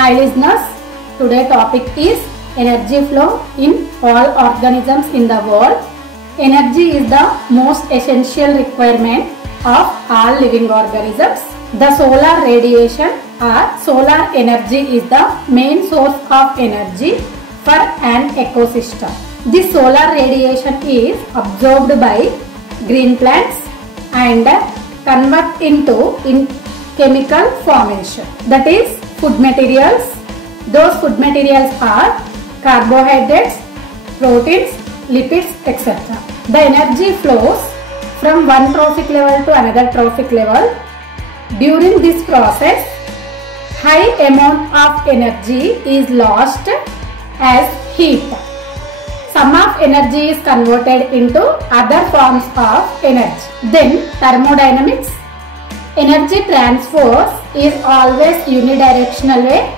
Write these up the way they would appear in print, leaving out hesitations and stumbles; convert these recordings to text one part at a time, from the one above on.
Hi listeners, today topic is energy flow in all organisms in the world. Energy is the most essential requirement of all living organisms. The solar radiation or solar energy is the main source of energy for an ecosystem. This solar radiation is absorbed by green plants and convert into chemical formation, that is food materials. Those food materials are carbohydrates, proteins, lipids, etc. The energy flows from one trophic level to another trophic level. During this process, high amount of energy is lost as heat. Some of energy is converted into other forms of energy. Then thermodynamics. Energy transfer is always unidirectional way.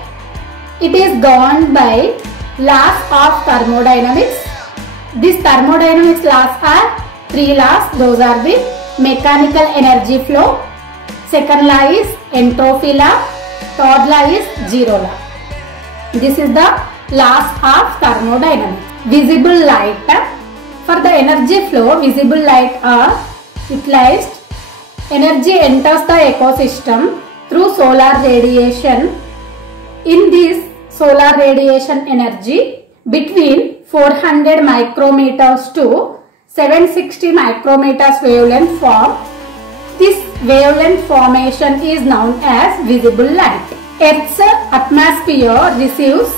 It is governed by laws of thermodynamics. These thermodynamics laws are three laws. Those are the mechanical energy flow. Second law is entropy law. Third law is zero law. This is the laws of thermodynamics. Visible light. For the energy flow, visible light are utilized. Energy enters the ecosystem through solar radiation. In this solar radiation energy, between 400 micrometers to 760 micrometers wavelength form. This wavelength formation is known as visible light. Earth's atmosphere receives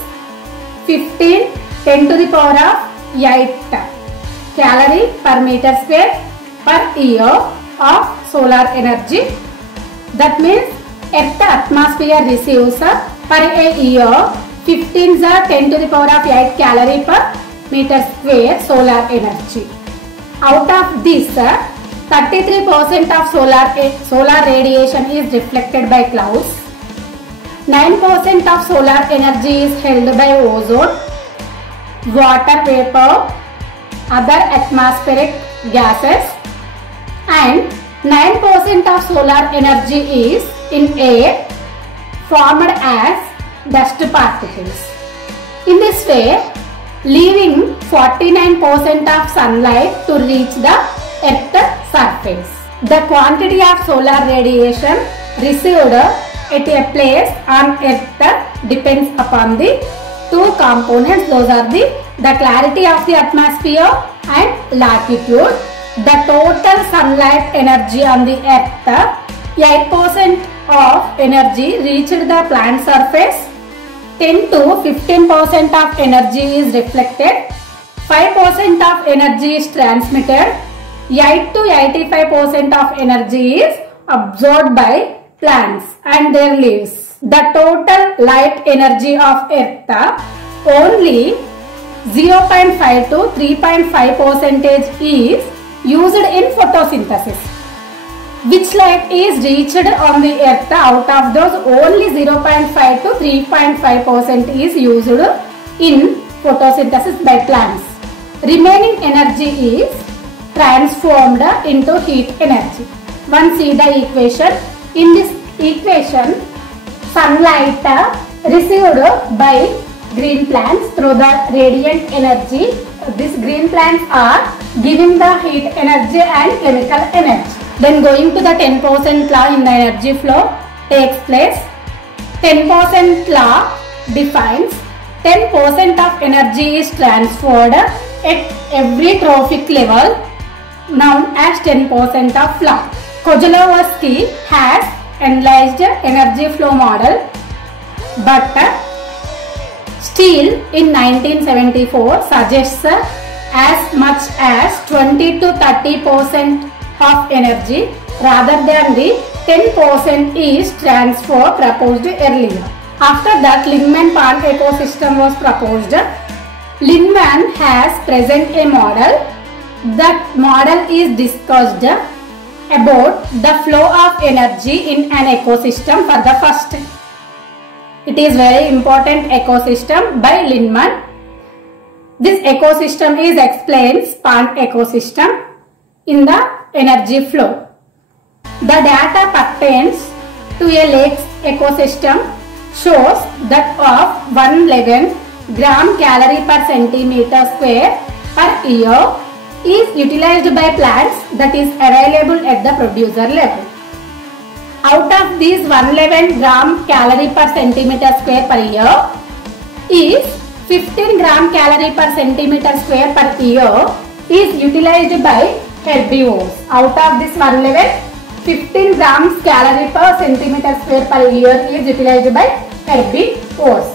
10 to the power of 8 calorie per meter square per year of solar energy. That means Earth atmosphere receives per a year 10 to the power of 8 calorie per meter square solar energy. Out of this, 33% of solar radiation is reflected by clouds. 9% of solar energy is held by ozone, water vapor, other atmospheric gases, and 9% of solar energy is in air formed as dust particles. In this way, leaving 49% of sunlight to reach the Earth's surface. The quantity of solar radiation received at a place on Earth depends upon the two components. Those are the clarity of the atmosphere and latitude. The total sunlight energy on the Earth, 8% of energy reached the plant surface, 10 to 15% of energy is reflected, 5% of energy is transmitted, 8 to 85% of energy is absorbed by plants and their leaves. The total light energy of Earth, only 0.5 to 3.5% is used in photosynthesis. Which light is reached on the Earth? Out of those, only 0.5 to 3.5% is used in photosynthesis by plants. Remaining energy is transformed into heat energy. Once see the equation. In this equation, sunlight received by green plants through the radiant energy. These green plants are giving the heat energy and chemical energy. Then going to the 10% law in the energy flow takes place. 10% law defines 10% of energy is transferred at every trophic level, known as 10% of law. Kozlowski has analyzed energy flow model, but still in 1974 suggests as much as 20 to 30% of energy rather than the 10% is transfer proposed earlier. After that, Lindman-Pond ecosystem was proposed. Lindman has present a model. That model is discussed about the flow of energy in an ecosystem for the first time. It is very important ecosystem by Lindman. This ecosystem is explains pond ecosystem in the energy flow. The data pertains to a lake's ecosystem shows that of 111 gram calorie per centimeter square per year is utilized by plants that is available at the producer level. Out of these 111 gram calorie per centimeter square per year is 15 gram calorie per centimeter square per year is utilized by herbivores. Out of this 111, 15 grams calorie per centimeter square per year is utilized by herbivores.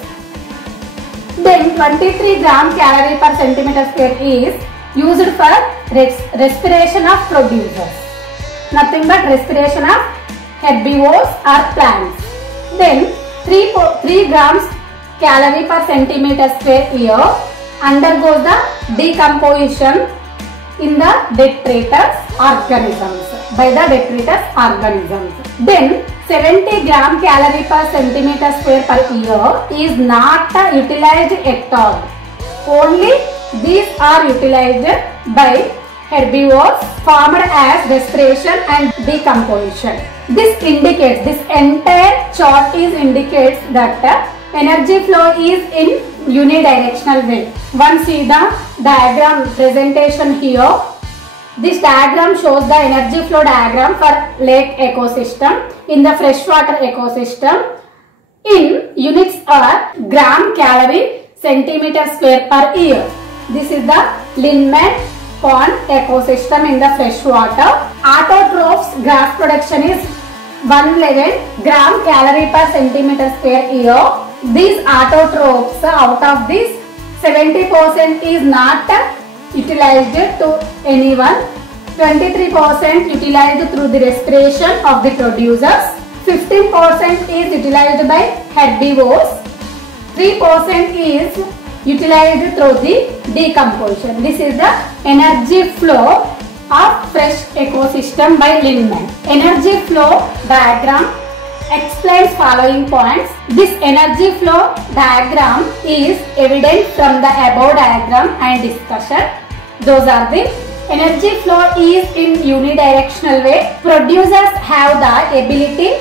Then 23 gram calorie per centimeter square is used for respiration of producers. Nothing but respiration of herbivores or plants. Then 3 grams calorie per centimeter square year undergoes the decomposition in the detritus organisms, by the detritus organisms. Then 70 gram calorie per centimeter square per year is not utilized at all. Only these are utilized by herbivores formed as respiration and decomposition. This indicates, this entire chart indicates that energy flow is in unidirectional way. One see the diagram presentation here. This diagram shows the energy flow diagram for lake ecosystem. In the freshwater ecosystem, in units are gram calorie centimeter square per year. This is the Lindemann pond ecosystem in the freshwater. Autotrophs grass production is 111 gram calorie per centimeter square year. These autotrophs, out of this 70% is not utilized to anyone, 23% utilized through the respiration of the producers, 15% is utilized by herbivores, 3% is utilized through the decomposition. This is the energy flow of fresh ecosystem by Lindemann. Energy flow diagram explains following points. This energy flow diagram is evident from the above diagram and discussion. Those are the energy flow is in unidirectional way. Producers have the ability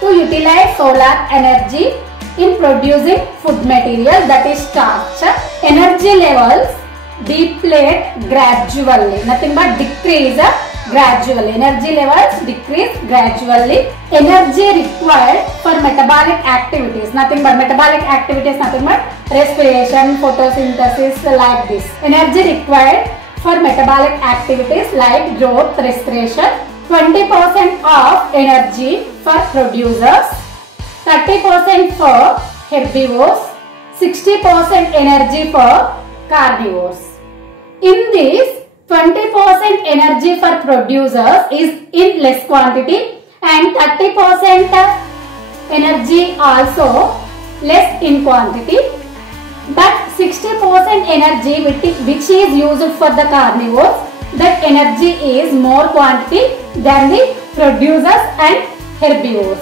to utilize solar energy in producing food material, that is starch. Energy levels deplete gradually, nothing but decrease gradually. Energy levels decrease gradually. Energy required for metabolic activities, nothing but metabolic activities, nothing but respiration, photosynthesis, like this. Energy required for metabolic activities like growth, respiration. 20% of energy for producers, 30% for herbivores, 60% energy for carnivores. In this, 20% energy for producers is in less quantity and 30% energy also less in quantity, but 60% energy which is used for the carnivores, that energy is more quantity than the producers and herbivores.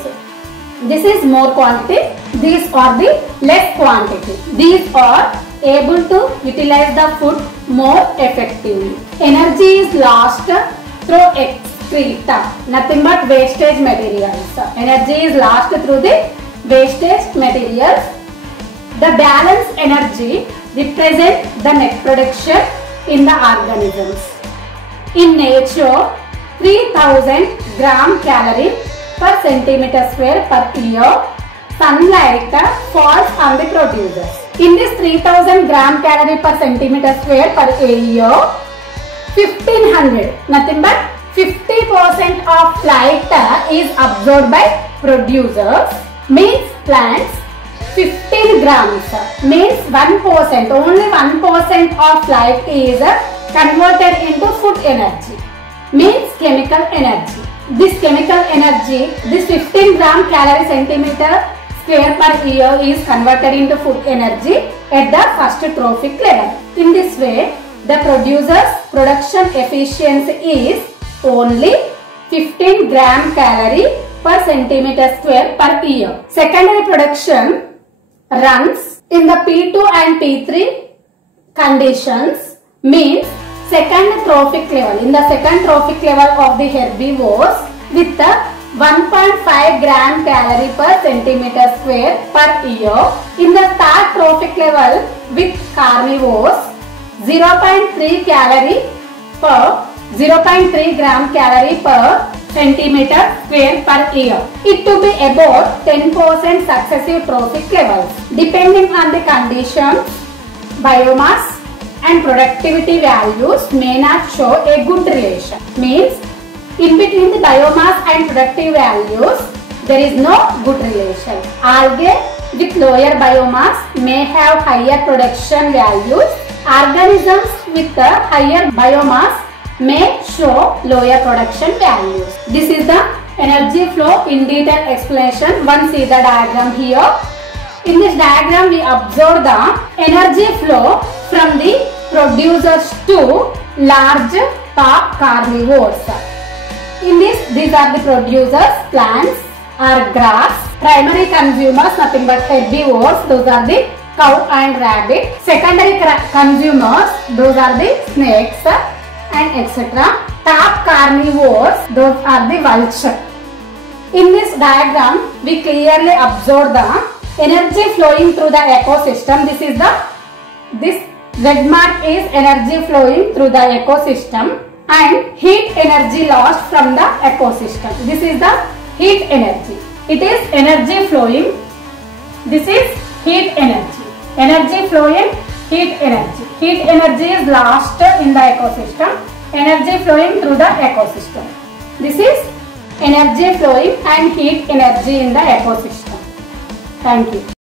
This is more quantity, these are the less quantity. These are able to utilize the food more effectively. Energy is lost through excreta, nothing but wastage materials. Energy is lost through the wastage materials. The balanced energy represents the net production in the organisms. In nature, 3000 gram calorie per centimeter square per year sunlight falls on the producers. In this 3000 gram calorie per centimeter square per year, 1500, nothing but 50% of light is absorbed by producers, means plants. 15 grams means 1%, only 1% of light is converted into food energy, means chemical energy. This chemical energy, this 15 gram calorie centimeter square per year is converted into food energy at the first trophic level. In this way, the producer's production efficiency is only 15 gram calorie per centimeter square per year. Secondary production runs in the P2 and P3 conditions, means second trophic level. In the second trophic level of the herbivores with the 1.5 gram calorie per centimeter square per year. In the third trophic level with carnivores, 0.3 gram calorie per centimeter square per year. It to be about 10% successive trophic levels. Depending on the conditions, biomass and productivity values may not show a good relation. Means in between the biomass and productive values, there is no good relation. Algae with lower biomass may have higher production values. Organisms with a higher biomass may show lower production values. This is the energy flow in detail explanation. One see the diagram here. In this diagram we observe the energy flow from the producers to large carnivores. In this, these are the producers, plants or grass. Primary consumers, nothing but herbivores, those are the cow and rabbit. Secondary consumers, those are the snakes and etc. Top carnivores, those are the vulture. In this diagram, we clearly observe the energy flowing through the ecosystem. This red mark is energy flowing through the ecosystem, and heat energy lost from the ecosystem. This is the heat energy. It is energy flowing. This is heat energy. Energy flowing, heat energy. Heat energy is lost in the ecosystem. Energy flowing through the ecosystem. This is energy flowing and heat energy in the ecosystem. Thank you.